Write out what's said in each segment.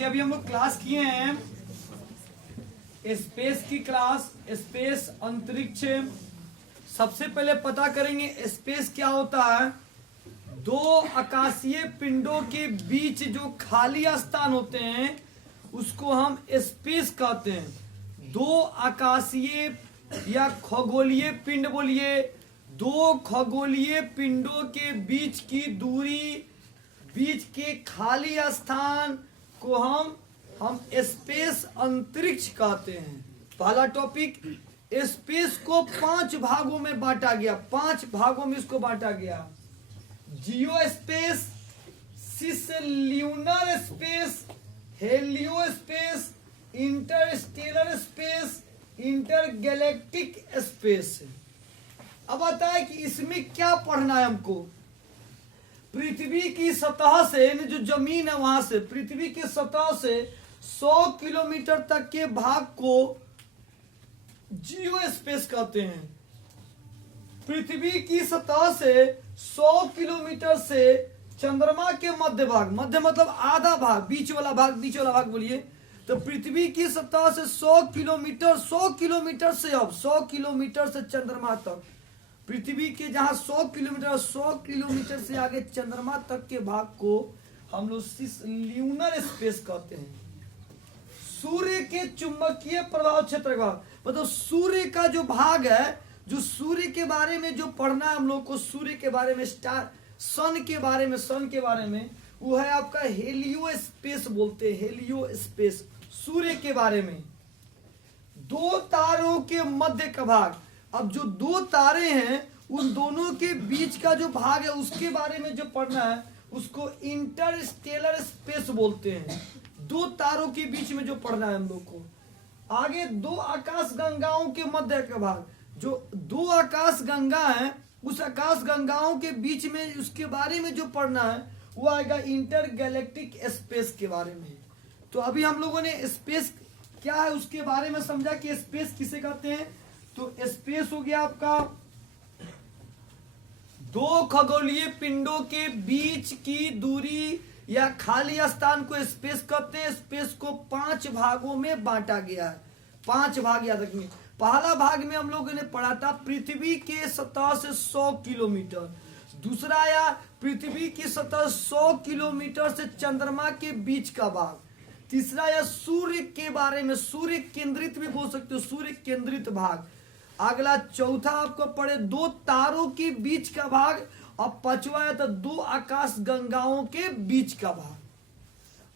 देखिए अभी हम लोग क्लास किए हैं स्पेस की क्लास, स्पेस अंतरिक्ष। सबसे पहले पता करेंगे स्पेस क्या होता है। दो आकाशीय पिंडों के बीच जो खाली स्थान होते हैं उसको हम स्पेस कहते हैं। दो आकाशीय या खगोलीय पिंड बोलिए, दो खगोलीय पिंडों के बीच की दूरी, बीच के खाली स्थान को हम स्पेस अंतरिक्ष कहते हैं। पहला टॉपिक, स्पेस को 5 भागों में बांटा गया, 5 भागों में इसको बांटा गया। Geo space, cislunar space, helio space, interstellar space, intergalactic space. अब आता है कि इसमें क्या पढ़ना है हमको। पृथ्वी की सतह से, जो जमीन है वहां से, पृथ्वी की सतह से 100 किलोमीटर तक के भाग को जियो स्पेस कहते हैं। पृथ्वी की सतह से 100 किलोमीटर से चंद्रमा के मध्य भाग, मध्य मतलब आधा भाग, बीच वाला भाग बोलिए, तो पृथ्वी की सतह से 100 किलोमीटर से, अब 100 किलोमीटर से चंद्रमा तक, पृथ्वी के जहां 100 किलोमीटर से आगे चंद्रमा तक के भाग को हम लोग सिसल्यूनर स्पेस कहते हैं। सूर्य के चुंबकीय प्रभाव क्षेत्र का मतलब सूर्य का जो भाग है, जो सूर्य के बारे में जो पढ़ना है हम लोग को, सूर्य के बारे में, स्टार सन के बारे में वो है आपका हेलियो स्पेस बोलते हैं। हेलियो स्पेस सूर्य के बारे में। दो तारों के मध्य का भाग, अब जो दो तारे हैं उन दोनों के बीच का जो भाग है उसके बारे में जो पढ़ना है उसको इंटरस्टेलर स्पेस बोलते हैं। दो तारों के बीच में जो पढ़ना है हम लोग को। आगे दो आकाश गंगाओं के मध्य का भाग, जो दो आकाश गंगा है उस आकाश गंगाओं के बीच में उसके बारे में जो पढ़ना है वो आएगा इंटरगैलेक्टिक स्पेस के बारे में। तो अभी हम लोगों ने स्पेस क्या है उसके बारे में समझा कि स्पेस किसे कहते हैं। तो स्पेस हो गया आपका दो खगोलीय पिंडों के बीच की दूरी या खाली स्थान को स्पेस कहते हैं। स्पेस को 5 भागों में बांटा गया है। 5 भाग याद रखिए। पहला भाग में हम लोगों ने पढ़ा था पृथ्वी के सतह से 100 किलोमीटर। दूसरा आया पृथ्वी की सतह 100 किलोमीटर से चंद्रमा के बीच का भाग। तीसरा आया सूर्य के बारे में, सूर्य केंद्रित भी बोल सकते हो, सूर्य केंद्रित भाग। अगला चौथा आपको पढ़े दो तारों के बीच का भाग। और पांचवा आया था दो आकाश गंगाओं के बीच का भाग।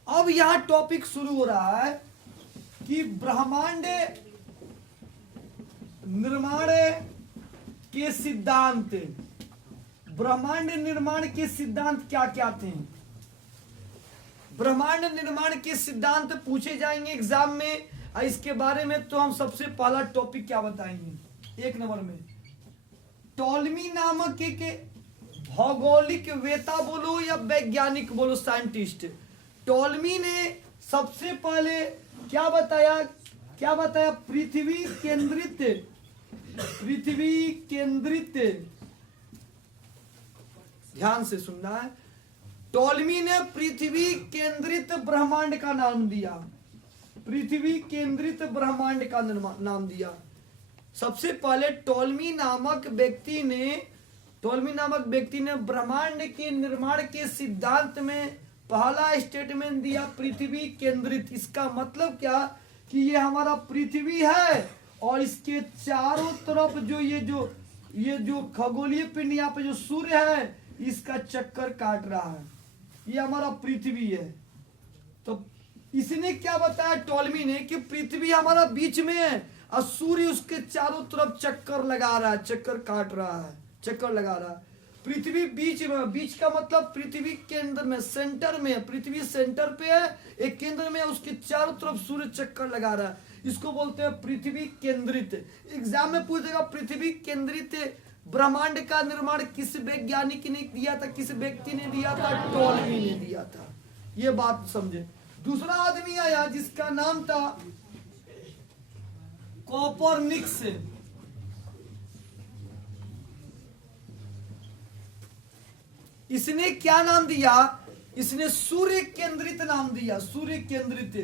अब यहां टॉपिक शुरू हो रहा है कि ब्रह्मांड निर्माण के सिद्धांत, ब्रह्मांड निर्माण के सिद्धांत क्या क्या थे। ब्रह्मांड निर्माण के सिद्धांत पूछे जाएंगे एग्जाम में। इसके बारे में तो हम सबसे पहला टॉपिक क्या बताएंगे, 1 नंबर में टॉलमी नामक एक भौगोलिक वेता बोलो या वैज्ञानिक बोलो, साइंटिस्ट, टॉलमी ने सबसे पहले क्या बताया, पृथ्वी केंद्रित, ध्यान से सुनना है। टॉलमी ने पृथ्वी केंद्रित ब्रह्मांड का नाम दिया, पृथ्वी केंद्रित ब्रह्मांड का नाम दिया। सबसे पहले टॉलमी नामक व्यक्ति ने ब्रह्मांड के निर्माण के सिद्धांत में पहला स्टेटमेंट दिया पृथ्वी केंद्रित। इसका मतलब क्या कि ये हमारा पृथ्वी है और इसके चारों तरफ जो ये जो खगोलीय पिंड यहाँ पे जो सूर्य है इसका चक्कर काट रहा है, ये हमारा पृथ्वी है। तो इसने क्या बताया टॉलमी ने कि पृथ्वी हमारा बीच में है और सूर्य उसके चारों तरफ चक्कर लगा रहा है, चक्कर काट रहा है, चक्कर लगा रहा है। पृथ्वी बीच में, बीच का मतलब पृथ्वी केंद्र में, सेंटर में, पृथ्वी सेंटर पे है, एक केंद्र में, उसके चारों तरफ सूर्य चक्कर लगा रहा है। इसको बोलते हैं पृथ्वी केंद्रित। एग्जाम में पूछेगा पृथ्वी केंद्रित ब्रह्मांड का निर्माण किस वैज्ञानिक ने किया था, किस व्यक्ति ने दिया था, टॉलमी ने दिया था। ये बात समझे। दूसरा आदमी आया जिसका नाम था कोपरनिकस। इसने क्या नाम दिया इसने सूर्य केंद्रित नाम दिया, सूर्य केंद्रित।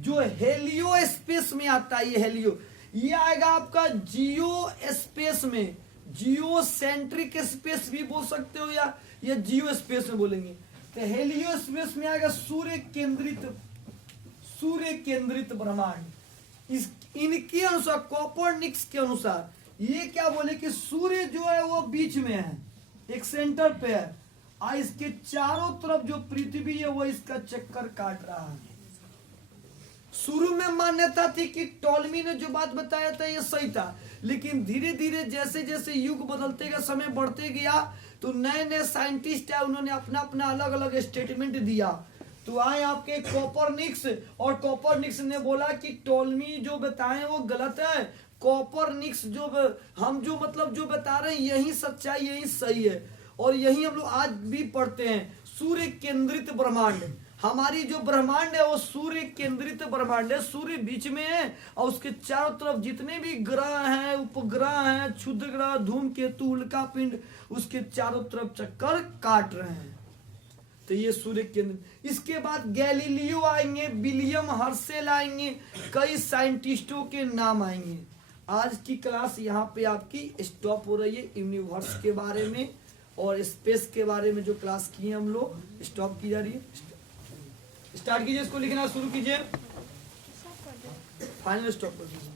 जो हेलियो स्पेस में आता है, ये हेलियो, ये आएगा आपका जियो स्पेस में, जियो सेंट्रिक स्पेस भी बोल सकते हो या जियो स्पेस में बोलेंगे। तो हेलियो स्पेस में आएगा सूर्य केंद्रित ब्रह्मांड। इस इनके अनुसार, कोपरनिकस के अनुसार, ये क्या बोले कि सूर्य जो है वो बीच में है, एक सेंटर पे है, और इसके चारों तरफ जो पृथ्वी है वो इसका चक्कर काट रहा है। शुरू में मान्यता थी कि टॉलमी ने जो बात बताया था ये सही था, लेकिन धीरे धीरे जैसे जैसे युग बदलते गया, समय बढ़ते गया, तो नए नए साइंटिस्ट है, उन्होंने अपना अपना अलग अलग स्टेटमेंट दिया। तो आए आपके कोपरनिक्स, और कोपरनिक्स ने बोला कि टॉलमी जो बताए वो गलत है, कोपरनिक्स जो हम जो मतलब जो बता रहे हैं यही सच्चाई, यही सही है। और यही हम लोग आज भी पढ़ते हैं, सूर्य केंद्रित ब्रह्मांड। हमारी जो ब्रह्मांड है वो सूर्य केंद्रित ब्रह्मांड है, सूर्य बीच में है, और उसके चारों तरफ जितने भी ग्रह हैं, उपग्रह हैं, क्षुद्र ग्रह, धूमकेतु, उल्का पिंड, उसके चारों तरफ चक्कर काट रहे हैं। तो ये सूर्य केंद्र। इसके बाद गैलीलियो आएंगे, विलियम हर्शेल आएंगे, कई साइंटिस्टों के नाम आएंगे। आज की क्लास यहाँ पे आपकी स्टॉप हो रही है। यूनिवर्स के बारे में और स्पेस के बारे में जो क्लास की है हम लोग, स्टॉप की जा रही है। स्टार्ट कीजिए, इसको लिखना शुरू कीजिए, फाइनल स्टॉप कर दीजिए।